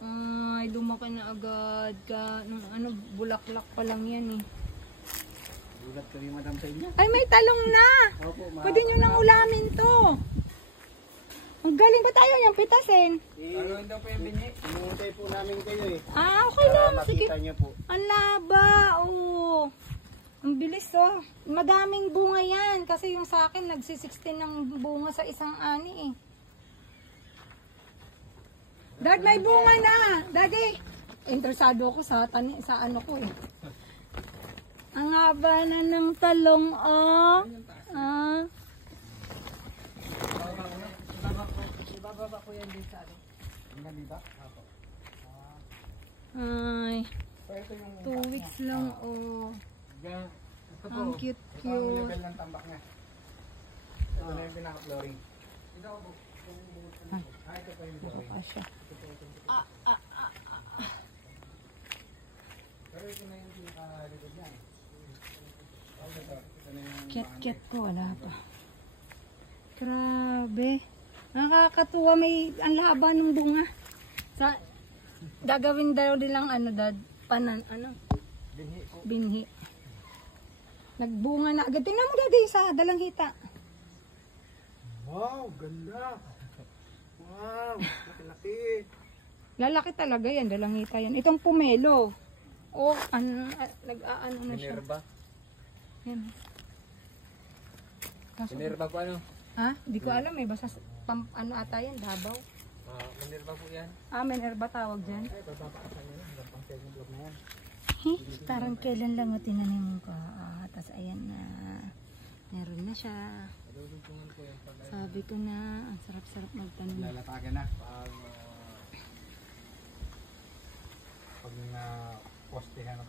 Ay, lumaki na agad. Nung ano, bulaklak pa lang yan eh. Gulat kami madam sa inyo. Ay, may talong na! Opo, Pwede nyo nang ulamin to. Ang galing ba tayo niyang pitasin? Ano daw po yung binhi? Hinihintay po namin kayo eh. Okay lang. Para Sige. makita nyo po. Ang laba. Oh. Ang bilis oh. Madaming bunga yan. Kasi yung sa akin, nagsi-16 ng bunga sa isang ani eh. Dad, may bunga na. Daddy, interesado ako sa ano ko eh. Ang haba na ng talong oh. Ah. Ibababa ko yan din sa ano. Ang liba? Apo. Ay. So ito yung 2 weeks lang oh. Ito po. Ang cute Ito ang cute. level ng tambak niya. Ito na yung pinaka-flooring. Ito po. Ito po yung flooring. Baka siya. Pero ito na yung pinaka-likod niya. Kit ko, wala pa. Grabe. Nakakatuwa, may ang laba ng bunga. Gagawin daw nilang ano, dad, Binhi ko. binhi. Nagbunga na agad. Tingnan mo dadi sa dalanghita. Wow, ganda. Wow, laki-laki. Lalaki talaga yan, dalanghita yan. Itong pumelo. Oh, nag-aano na siya. Minerva. Yan. Minerva po ano? Ha? Hindi ko alam eh. Basta ano ata yan, Davao. Minerva po yan. Minerva tawag dyan. Ay, papapakasan nyo na. Hanggang pang second floor na yan. Parang kailan lang o tinanim ko. Tapos ayan na. Meron na siya. Lulugtungan po yan. Sabi ko na, ang sarap-sarap magtanim. Lalatagan na. Pag postehan na